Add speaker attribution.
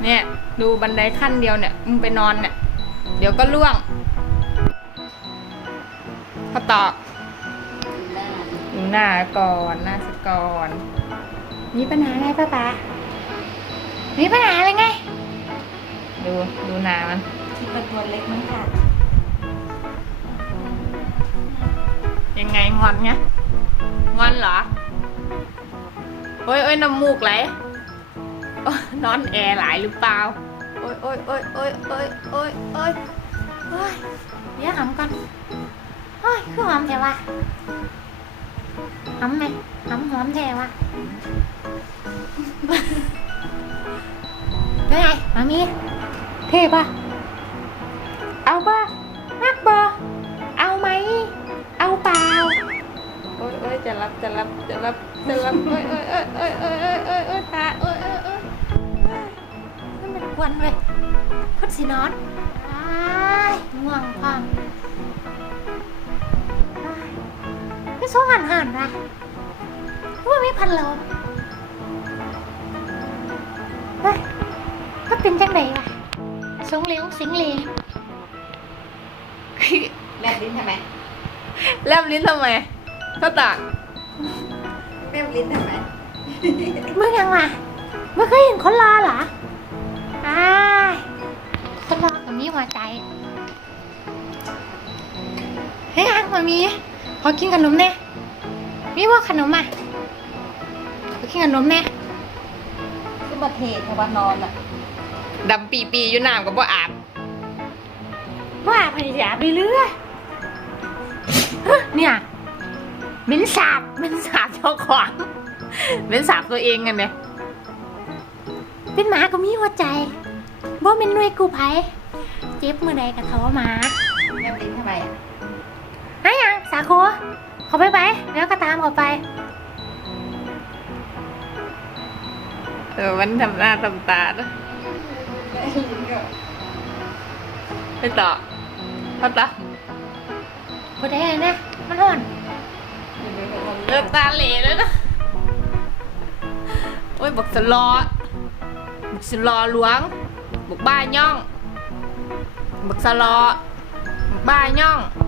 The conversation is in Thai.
Speaker 1: เนี่ยดูบันไดขั้นเดียวเนี่ยมึงไปนอนเนี่ยเดี๋ยวก็ล่วงพอตอกดูหน้าก่อนหน้าสก่อนมีปัญหาอะไรป้าป๋ามีปัญหาอะไรไงดูหน้ามัน
Speaker 2: ที่เป็นตัวเล็กมั้งค่ะ
Speaker 1: ยังไงงอนไงงอนเหรอโอ้ยน้ำมูกไหลนอนแอร์หลายหรือเปล่าโอ้ยเดี๋ยวหอมก่อนโอ้ยคือหอมแท้วะหอมไหมหอมแท้วะเป็นไงมามีเท่ปะเอาปะนักปะเอาไหมเอาเปล่าโอ้ยจะรับโอ้ยตาโอ้ยนั่นมันควันเว้ยพุทธสินอนง่วงความไม่สู้หันนะว่าไม่พันลมเฮ้ยก็เป็นจังไหนวะสงเหลวสิงเหลว
Speaker 2: แลบลิ้นทำไม
Speaker 1: ก็ตาก
Speaker 2: แลบลิ้นทำไม
Speaker 1: เมื่อยังวะเมื่อเคยเห็นคนรอเหรอคนรอกับมีหัวใจเฮ้ยอังมามีขอกินขนมแน่มีว่าขนมอ่ะขอกินขนมแน่
Speaker 2: ก็มาเททวันนอนอ่ะ
Speaker 1: ดำปีอยู่น้ำกับบ่อาบพยายามไปเรื่อยเนี่ยเหม็นสาบเจ้าของเหม็นสาบตัวเองกันเนี่ยเป็นหมาก็มีหัวใจบ่เป็นหน่วยกู้ภัยเจ็บเมื่อใดกระท้อหมา
Speaker 2: แลบลิ้นทำไม
Speaker 1: ไอ้ยังสาคูเขาไปแล้วก็ตามเขาไปมันทำหน้าทำตาไปต่อพอได้นะมันห่อนเลิกตาเหล่แล้วนะโอ้ยบอกสลอหลวงบอกบ้าย่องบอกสลอบอกบ้าย่อง